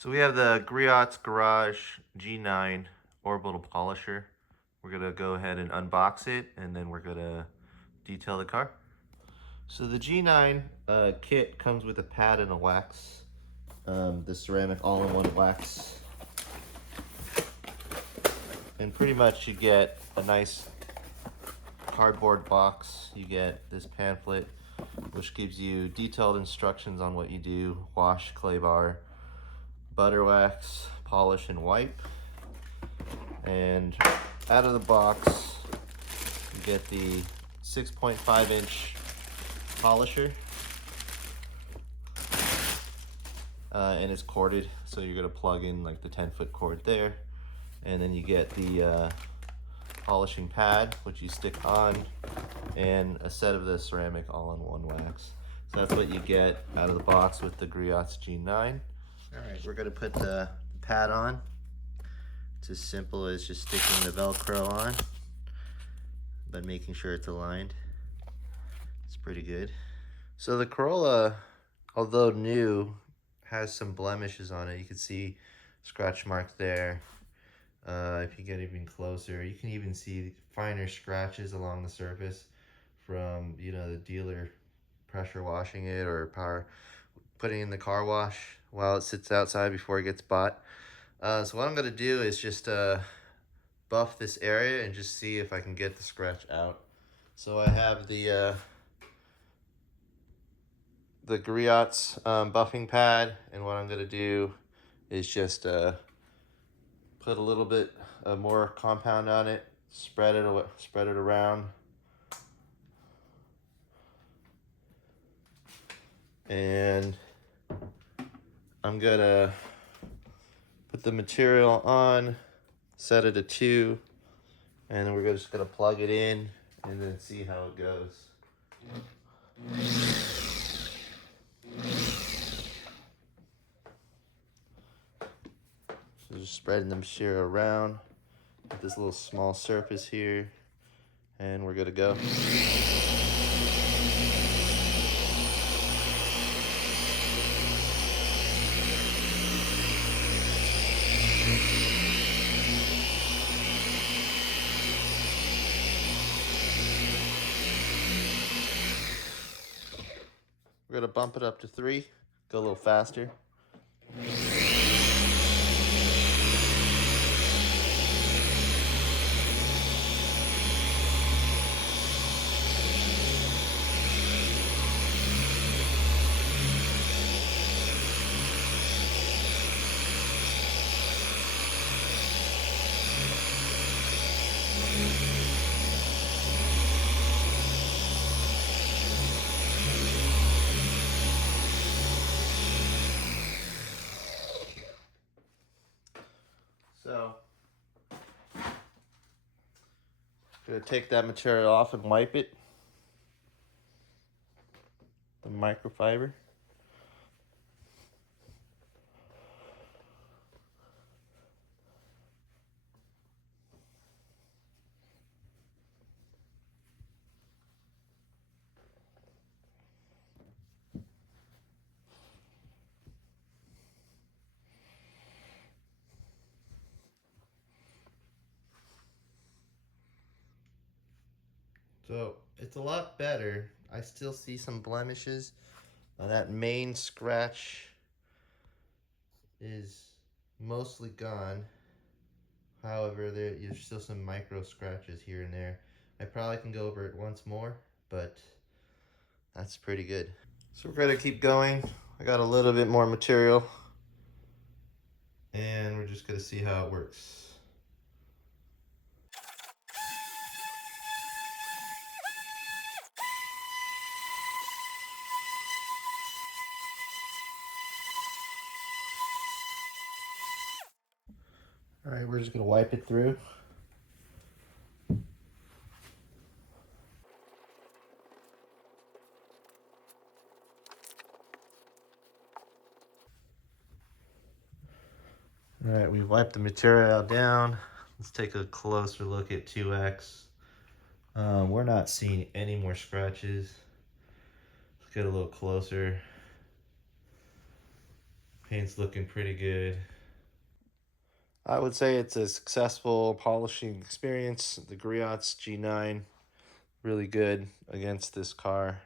So we have the Griots G9 Orbital Polisher. We're gonna go ahead and unbox it, and then we're gonna detail the car. So the G9 kit comes with a pad and a wax, the ceramic all-in-one wax. And pretty much you get a nice cardboard box. You get this pamphlet, which gives you detailed instructions on what you do: wash, clay bar, butter wax, polish, and wipe. And out of the box, you get the 6.5-inch polisher, and it's corded, so you're gonna plug in like the 10-foot cord there, and then you get the polishing pad, which you stick on, and a set of the ceramic all-in-one wax. So that's what you get out of the box with the Griots G9. All right, we're gonna put the pad on. It's as simple as just sticking the Velcro on, but making sure it's aligned. It's pretty good. So the Corolla, although new, has some blemishes on it. You can see scratch marks there. If you get even closer, you can even see finer scratches along the surface from, the dealer pressure washing it or putting in the car wash while it sits outside before it gets bought. So what I'm gonna do is just buff this area and just see if I can get the scratch out. So I have the Griots buffing pad, and what I'm gonna do is just put a little bit more compound on it, spread it around, and I'm gonna put the material on, set it to 2, and then we're just gonna plug it in and then see how it goes. So just spreading the material around with this little small surface here, and we're good to go. We're gonna bump it up to 3, go a little faster. So, gonna take that material off and wipe it. The microfiber. So it's a lot better. I still see some blemishes. That main scratch is mostly gone. However, there's still some micro scratches here and there. I probably can go over it once more, but that's pretty good. So we're gonna keep going. I got a little bit more material, and we're just gonna see how it works. All right, we're just gonna wipe it through. All right, we've wiped the material down. Let's take a closer look at 2X. We're not seeing any more scratches. Let's get a little closer. Paint's looking pretty good. I would say it's a successful polishing experience. The Griots G9, really good against this car.